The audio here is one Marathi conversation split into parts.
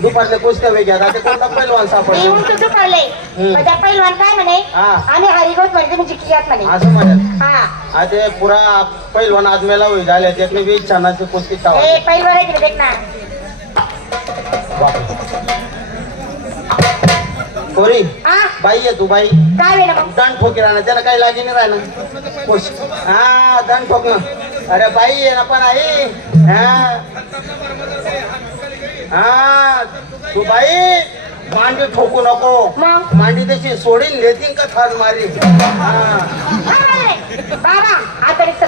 दुपारच्या कुस्त्या वेगळ्या आता कोणता पैलवान सापडला येऊन तू दुपारले त्या पैलवान काय म्हणे आम्ही हरिगोत म्हणजे म्हणजे कियात म्हणे असं म्हणत हा आता पुरा पैलवान आजमेला होई झाले त्यातले वीज छानाची कुस्ती चावा ए पैलवान आहे देख ना पोरी बाई आहे तू बाई काय वेळ मग दंड ठोकी राहणार त्याला काही लागे नाही राहणार खुश हा दंड ठोक ना अरे बाई आहे ना पण आई हा तू बाई मांडी ठोकू नको मांडी त्याची सोडीन लेतीन का थार मारी बाबा आता टच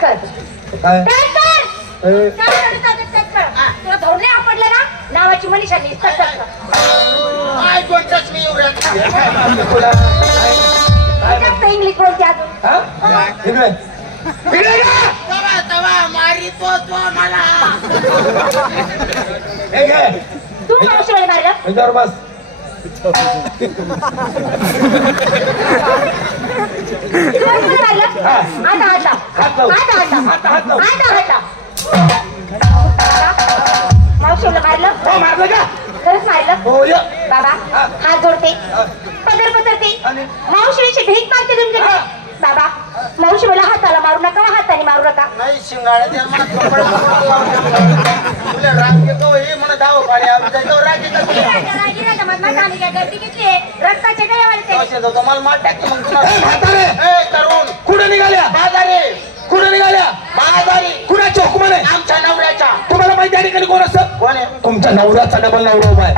कर काय तुला धोरणे आपडलं ना नावाची मनीषा इंग्लिश बोलते अजून तू मावशी वेळ मारलं बस मावशीला मारलं मारलं का खरंच मारलं हो बाबा हात जोडते पदर पदरते मावशीची भीक मारते तुमच्या बाबा मावशी मला हाताला मारू नका हाताने मारू नका नाही शिंगाळ्यात तुला रांगे कवई म्हणा धाव पाणी आमच्या रागी रक्ताचे काय मला मार टाकते मग तरुण कुठे निघाल्या बाजारी कुठे निघाल्या बाजारी कुणाच्या हुकुमाने आमच्या नवऱ्याच्या तुम्हाला माहिती आहे कधी कोण असत कोण आहे तुमच्या नवऱ्याचा डबल नवरा उभा आहे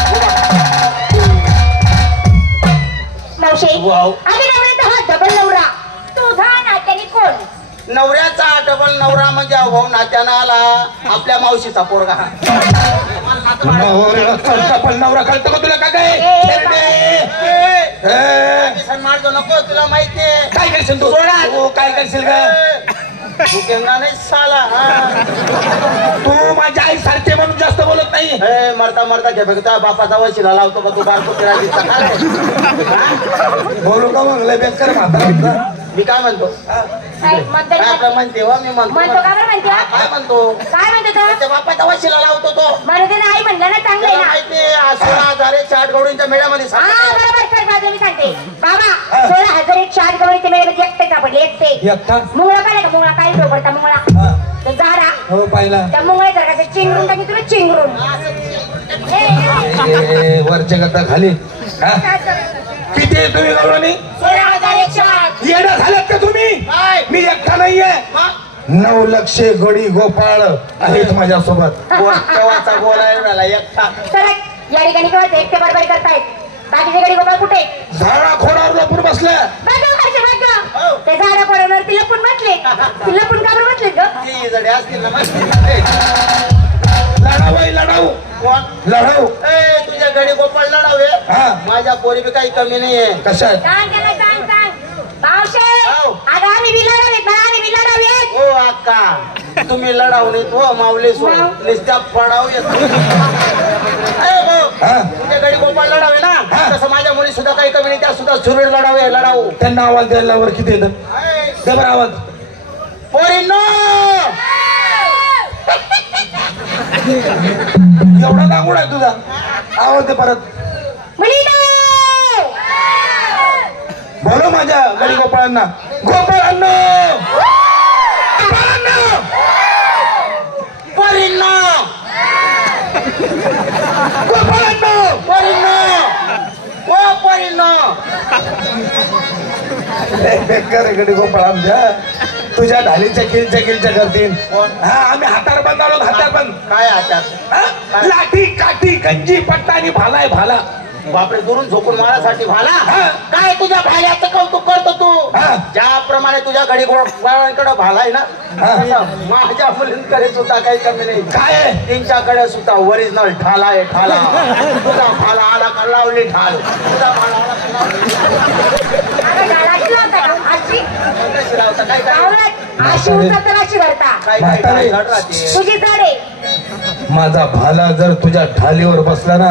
मावशी आम्ही नवऱ्याचा हा डबल नवरा तुझा नात्याने कोण नवऱ्याचा डबल नवरा म्हणजे भाऊ नात्यानं आला आपल्या मावशीचा पोरगा नवरा कळतो का तुला का काय मारतो नको तुला माहितीये काय करशील तू काय करशील का तू केंगा नाही साला तू माझ्या आई सारखे म्हणून जास्त बोलत नाही मरता मरता घे बघता बापाचा वशिला लावतो का तू बारको बोलू का मग लय बेकार म्हातारा मी काय म्हणतो काय म्हणते हो मी म्हणतो काय म्हणतो बापाचा वशिला लावतो तो आई म्हणलं ना चांगलं माहिती 16,000 गवळींच्या मेळ्यामध्ये मी सांगते बाबा 16,000 गवळींच्या मेळ्यामध्ये एकटे सापडले एकटे मुंगळा पाहिला का मुंगळा काय डोबरता मुंगळा तो झाडा हो पाहिला त्या मुंगळ्या सारखा चिंगरून टाकी तुला चिंगरून वरच्या करता खाली किती आहे तुम्ही गवळणी 16,108 येणं झाल्यात का तुम्ही मी एकटा नाहीये 9 लाख गडी गोपाळ आहेत माझ्यासोबत केव्हाचा बोलायला एकटा या ठिकाणी केव्हा एकटे बरोबर करतायत बाकीचे गडी गोपाळ कुठे झाडा खोडावर लपून बसल्या ते झाडा खोडावर ती लपून बसले ती लपून का बरं बसले ग असतील ना लढाऊ लढाऊ लढाऊ तुझ्या गडी गोपाळ लढावे माझ्या पोरी बी काही कमी नाहीये कशात हो अक्का तुम्ही लढाऊ नाही हो माऊली नुसत्या पडाव येत तुझ्या गडी गोपाळ लढावे ना तसं माझ्या मुली सुद्धा काही कमी नाही त्या सुद्धा सुरळीत लढावे लढाऊ त्यांना आवाज द्यायला वर किती येतं दे बरं आवाज पोरींनो एवढा दांगूड आहे तुझा आवाज दे परत बोलो माझ्या गडी गोपाळांना गोपाळांना पोरींनो गोपाळांना पोरींनो ओ पोरींनो बेकार गडी गोपाळ आमच्या तुझ्या ढालीच्या किलच्या करतील हा आम्ही हातार बंद आलो हातार बंद काय हातात लाठी काठी गंजी पट्टा आणि भाला आहे भाला बापरे दुरून झोपून मारासाठी भाला काय तुझ्या भाल्याचं कौतुक करतो तू ज्याप्रमाणे तुझ्या गडी गोपाळांकडे भाला आहे ना माझ्या मुलींकडे सुद्धा काही कमी नाही काय त्यांच्याकडे सुद्धा ओरिजिनल ठाला आहे ठाला तुझा भाला आला का लावली ठाल तुझा भाला आला माझा भाला जर तुझ्या ढालीवर बसला ना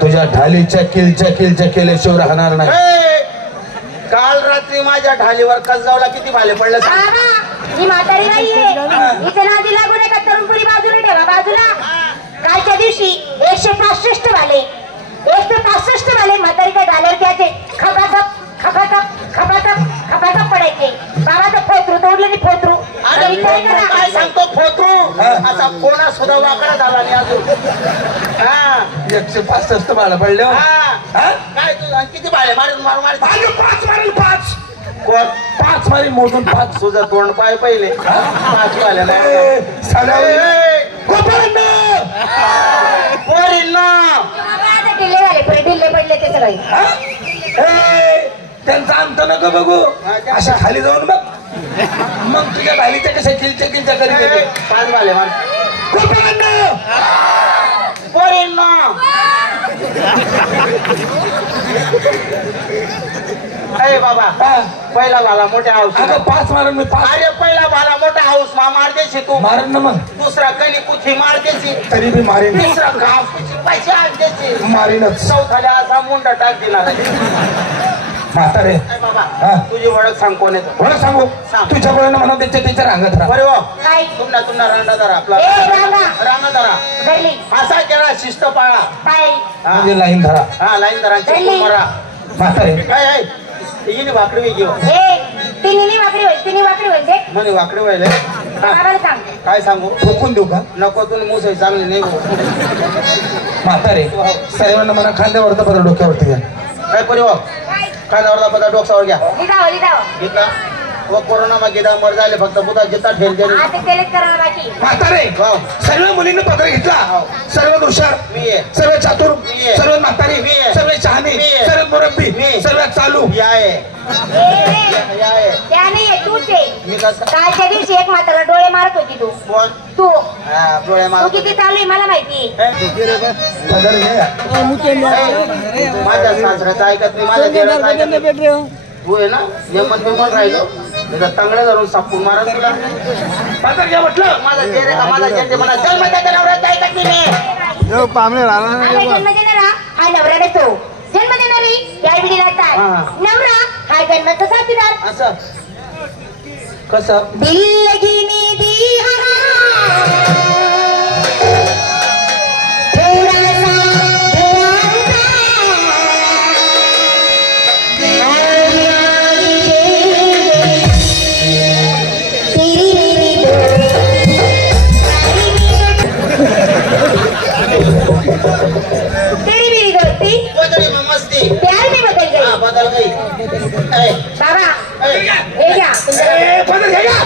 तुझ्या ढालीच्या किलच्या केल्याशिवाय राहणार नाही काल रात्री माझ्या ढालीवर कसगावला किती भाले पडले ही म्हातारी नाहीये इथे नादी लागू नका तरुणपुरी बाजूला ठेवा बाजूला कालच्या दिवशी दिवशी 165 वाले 165 वाले म्हातारी काय झाल्यावर त्याचे खपाखप खपाखप खपाखप खपाखप पडायचे. बाबाचं फोतरू तोडलं नाही फोतरू. आता विचार करा. काय सांगतो फोतरू असा कोणा सुद्धा वाकडा झाला नाही अजून. हा 165 बाळ पडले हो. हा काय तू किती बाळे मारून मारून मारे 5 मारेल 5 कोण 5 मारेल मोजून 5. तुझं तोंड पाय पहिले 5 वाले ढिल्ले झाले पुढे ढिल्ले पडले ते सगळे. त्यांचा अंत नको बघू. अशा खाली जाऊन बघ मग तुझ्या भालीच्या कशा किलच्या किलच्या करी 5 वाले मार अरे बाबा पहिला भाला मोठ्या हाऊस. अगं 5 मारून मी 5. अरे पहिला भाला मोठा हाऊस मार देशी तू. मारण ना मग. दुसरा कली कुठी मार देशी. तरी मी मारेन. तिसरा घास पैसे आण देशी. मारीनच. चौथ्याला असा मुंडा टाक दिला. म्हातारे बाबा तुझी ओळख सांग कोण येतो. ओळख सांगू तुझ्या कोणाला म्हणा त्याच्या रांगत राहा. बरे हो काय तुमना तुमना रांडादारा आपला रांडादारा गल्ली असा केला शिस्त पाळा. काय म्हणजे लाईन धरा. हा लाईन धरांची मरा म्हातारे काय हिने वाकडी घेऊ. तिन्ही वाकडी होईल ते म्हणे वाकडी व्हायला बाबाला सांग. काय सांगू ठोकून देऊ का नको तुम्ही मुसाई चांगली नाही भाऊ. म्हातारे सर्वांना म्हणा खांद्यावरचा पत्र डोक्यावरती घ्या. काय परी हो खांद्यावरचा पदा डोक्यावर घ्या. लिदाव घेतला व कोरोना मा गेदा मर झाले फक्त बुधा जिता ठेल गेले. आता तेलच करायला बाकी. म्हातारे सर्व मुलींना पत्र घेतला. सर्व हुशार मी आहे. सर्व चातुर मी आहे. सर्व म्हातारी मी आहे. सर्व शहाणी मी आहे. सर्व मुरब्बी मी. सर्व चालू या आहे या आहे. त्या नाही तूच आहे. मी कसं कालच्या दिवशी एक म्हातारा डोळे मारत होती तू कोण तू हा डोळे तू मार किती चालू आहे मला माहिती. पदर घ्या. माझ्या सासऱ्याचं ऐकत नाही माझ्या देराचं ऐकत नाही. तू आहे ना यमन बिमन राहिलो त्याचा तांगड्या धरून सापून मारा तुला. पदर घ्या म्हटलं. माझा चेहरे का माझा चेहरे म्हणा जन्म त्याच्या नवऱ्याचं ऐकत नाही मी. आता जन्म देणारा हा नवरा नसतो. जन्म देणारी त्या पिढीला काय नवरा हा जन्माचा साथीदार. असं कसं दिल्लगी दी थोडासा तेरी मेरी दोस्ती बदली में मस्ती प्यार में बदल गई. बदल गई. बाबा हे घ्या पदर घ्या.